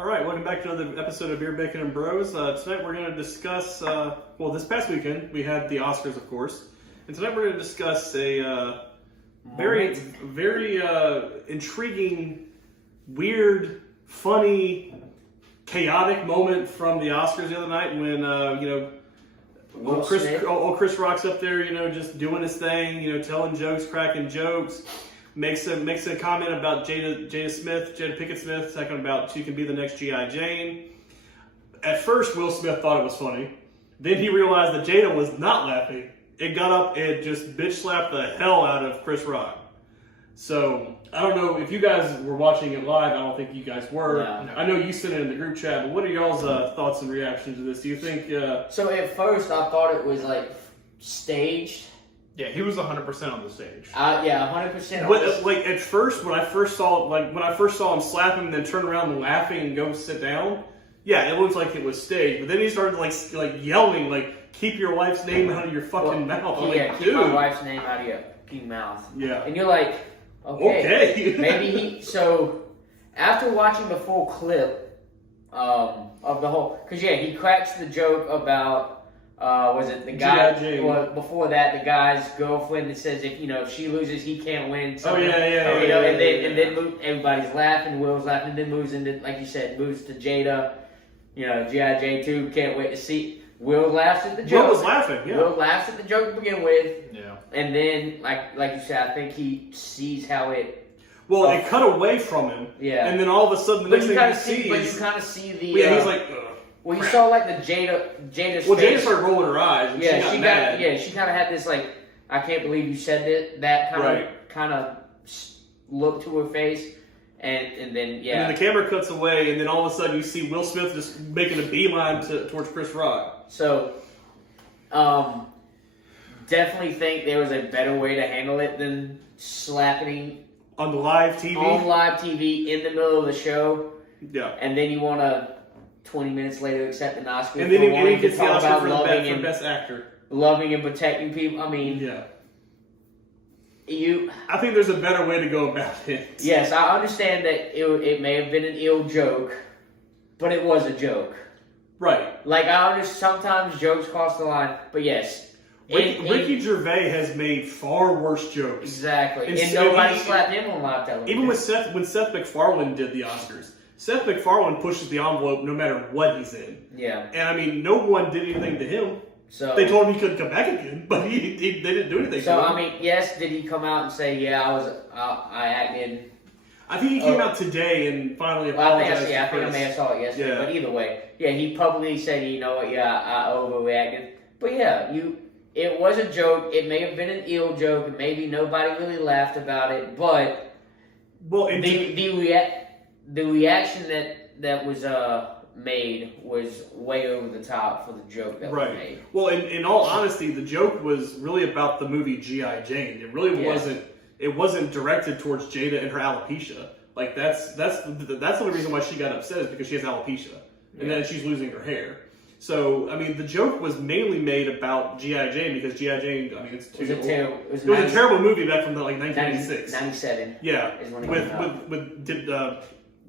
All right, welcome back to another episode of Beer, Bacon, and Bros. Tonight we're going to discuss, this past weekend we had the Oscars, of course. And tonight we're going to discuss a very intriguing, weird, funny, chaotic moment from the Oscars the other night when, Chris Rock's up there, just doing his thing, telling jokes, cracking jokes. Makes a comment about Jada Pinkett Smith, talking about she can be the next G.I. Jane. At first, Will Smith thought it was funny. Then he realized that Jada was not laughing. It got up and just bitch slapped the hell out of Chris Rock. So, I don't know if you guys were watching it live. I don't think you guys were. No. I know you sent it in the group chat, but what are y'all's thoughts and reactions to this? Do you think... So at first, I thought it was staged. Yeah, he was 100% on the stage. 100%. But at first, when I first saw him slap him and then turn around and laughing and go sit down, yeah, it looked like it was staged. But then he started yelling, keep your wife's name out of your fucking mouth. I'm keep dude, my wife's name out of your fucking mouth. Yeah. And you're like, okay. Maybe he. So after watching the full clip of the whole, because he cracks the joke about. Was it the guy? Well, before that, the guy's girlfriend that says if she loses, he can't win. Something. And then everybody's laughing, Will's laughing, and then moves into, like you said, moves to Jada. G.I. Jane 2, can't wait to see. Will laughs at the joke. Will was laughing. Yeah. Will laughs at the joke to begin with. Yeah. And then, like you said, I think he sees how it. Well, it cut away from him. Yeah. And then all of a sudden, the next thing you see is. But you kind of see the. He's like. Ugh. Well, you saw the Jada's Well, face. Jada started rolling her eyes. And she got mad. She kind of had this I can't believe you said it. That kind of look to her face, and then And then the camera cuts away, and then all of a sudden you see Will Smith just making a beeline towards Chris Rock. So, definitely think there was a better way to handle it than slapping on live TV. On live TV in the middle of the show. Yeah. And then you want to. 20 minutes later, accept an Oscar. And then he gets the Oscar for Best Actor. Loving and protecting people. I mean, yeah. I think there's a better way to go about it. Yes, I understand that it may have been an ill joke, but it was a joke. Right. I understand sometimes jokes cross the line, but yes. Ricky Gervais has made far worse jokes. Exactly. And nobody slapped him on live television. Even when Seth MacFarlane did the Oscars. Seth MacFarlane pushes the envelope no matter what he's in. Yeah. And, no one did anything to him. So they told him he couldn't come back again, but they didn't do anything to him. Yes, did he come out and say, I acted... I think he came out today and finally apologized. I think I may have saw it yesterday, yeah. But either way, he publicly said, I overreacted. But it was a joke. It may have been an ill joke, and maybe nobody really laughed about it, but... The reaction that was made was way over the top for the joke that was made. Well, in all honesty, the joke was really about the movie G.I. Jane. It really wasn't. It wasn't directed towards Jada and her alopecia. That's the only reason why she got upset is because she has alopecia, and then she's losing her hair. So, the joke was mainly made about G.I. Jane because G.I. Jane, it was a terrible movie back from 1996. 97. Yeah, with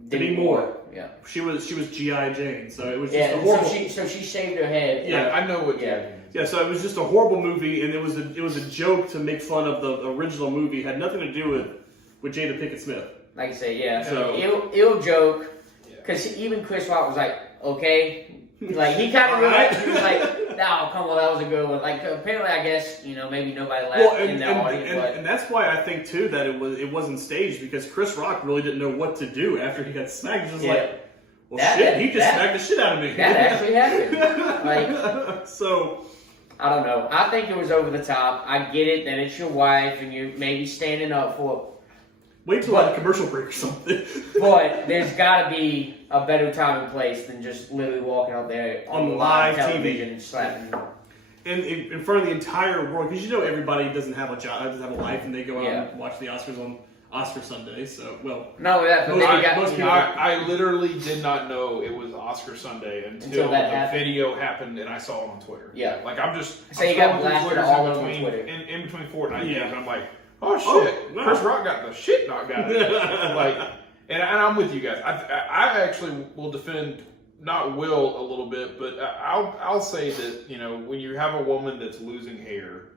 Demi Moore. Yeah, she was G.I. Jane, so it was just a horrible. So she shaved her head. Yeah, I know what. Yeah, so it was just a horrible movie, and it was a joke to make fun of the original movie. It had nothing to do with Jada Pinkett Smith. Like I say, So ill joke, because even Chris Rock was like, okay. He kind of realized, he was like, no, come on, that was a good one. Apparently, I guess, maybe nobody laughed in the audience. And that's why I think, too, that it wasn't staged, because Chris Rock really didn't know what to do after he got smacked. He was he just smacked the shit out of me. That actually happened. So... I don't know. I think it was over the top. I get it that it's your wife, and you're maybe standing up for... Wait till a commercial break or something. But there's got to be a better time and place than just literally walking out there on live television and slapping. And in front of the entire world, because everybody doesn't have a job, doesn't have a life, and they go out and watch the Oscars on Oscar Sunday. So I literally did not know it was Oscar Sunday until the video happened and I saw it on Twitter. Yeah, you got blasted all over Twitter in between Fortnite games, and I'm like. Oh shit! Chris Rock got the shit knocked out of him. And I'm with you guys. I actually will defend not Will a little bit, but I'll say that, you know, when you have a woman that's losing hair,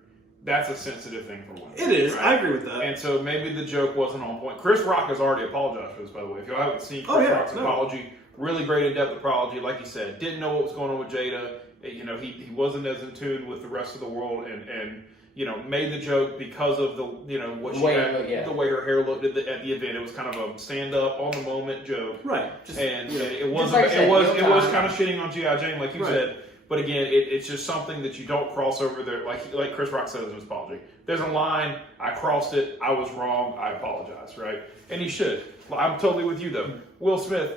that's a sensitive thing for women. It is. Right? I agree with that. And so maybe the joke wasn't on point. Chris Rock has already apologized for this, by the way. If y'all haven't seen Chris Rock's apology, really great in-depth apology. Like he said, didn't know what was going on with Jada. You know, he wasn't as in tune with the rest of the world, and you know, made the joke because of the, you know, what she had, the way her hair looked at the event. It was kind of a stand-up, on-the-moment joke, right? And it was kind of shitting on G.I. Jane, like you said. But again, it's just something that you don't cross over there. Like Chris Rock says in his apology, there's a line. I crossed it. I was wrong. I apologize. Right? And he should. I'm totally with you though. Will Smith,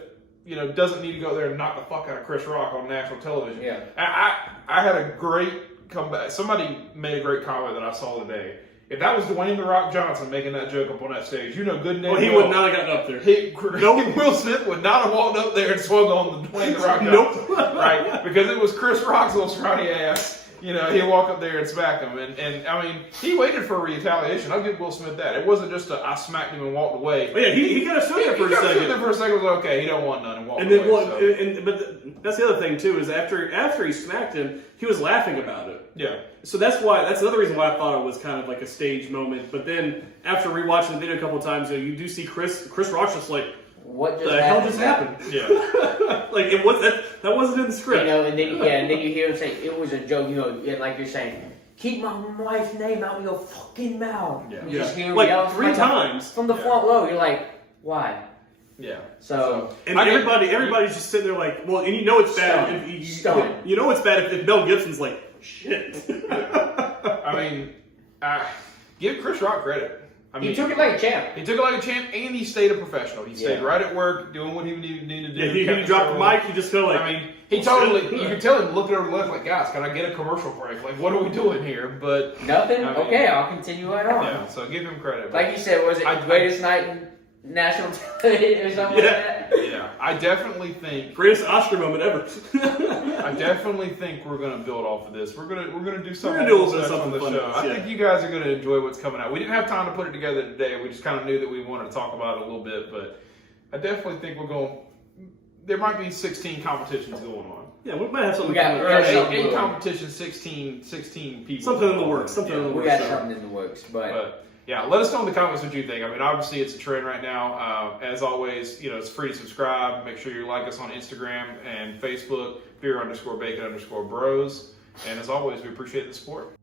you know, doesn't need to go there and knock the fuck out of Chris Rock on national television. Yeah. I had a great comeback. Somebody made a great comment that I saw today. If that was Dwayne "The Rock" Johnson making that joke up on that stage, you know good and damn well. He would not have gotten up there. Will Smith would not have walked up there and swung on the Dwayne "The Rock" Johnson. Right? Because it was Chris Rock's little scrawny ass. You know, he'd walk up there and smack him. And I mean, he waited for a retaliation. I'll give Will Smith that. It wasn't just I smacked him and walked away. But yeah, he kind of stood there for a second. He there for a second. Was okay. He don't want none and walked and then, away. But that's the other thing too, is after he smacked him, he was laughing about it. Yeah. So that's another reason why I thought it was kind of like a stage moment. But then after rewatching the video a couple of times, you do see Chris Rock's just like, what the hell just happened? Yeah. Like it was that wasn't in the script. You know, and then you hear him say it was a joke. You know, like you're saying, keep my wife's name out of your fucking mouth. Yeah. You just hear like 3 times from the front row. You're like, why? Yeah. So and everybody's just sitting there like, well, and you know it's bad. You know it's bad if Mel Gibson's like, shit. I mean, give Chris Rock credit. I mean, he took it like a champ. He took it like a champ, and he stayed a professional. He stayed right at work, doing what he needed to do. Yeah, he didn't drop the mic. He just felt like. I mean, he totally. You could tell him looking over the left, like, guys, can I get a commercial break? Like, what are we doing here? But nothing. I mean, okay, I'll continue right on. Yeah. So give him credit. Like you said, was it the greatest night in national television or something like that? Yeah, I definitely think greatest Oscar moment ever. I definitely think we're gonna build off of this. We're gonna do something. We're gonna do a little bit of something on the fun. show. I think you guys are gonna enjoy what's coming out. We didn't have time to put it together today. We just kind of knew that we wanted to talk about it a little bit, but I definitely think we're going. There might be 16 competitions going on. Yeah, we might have something. We got eight competitions, 16 people. Something in the works. Something in the works. We got something in the works, but yeah, let us know in the comments what you think. I mean, obviously it's a trend right now. As always, you know, it's free to subscribe. Make sure you like us on Instagram and Facebook, beer_bacon_bros. And as always, we appreciate the support.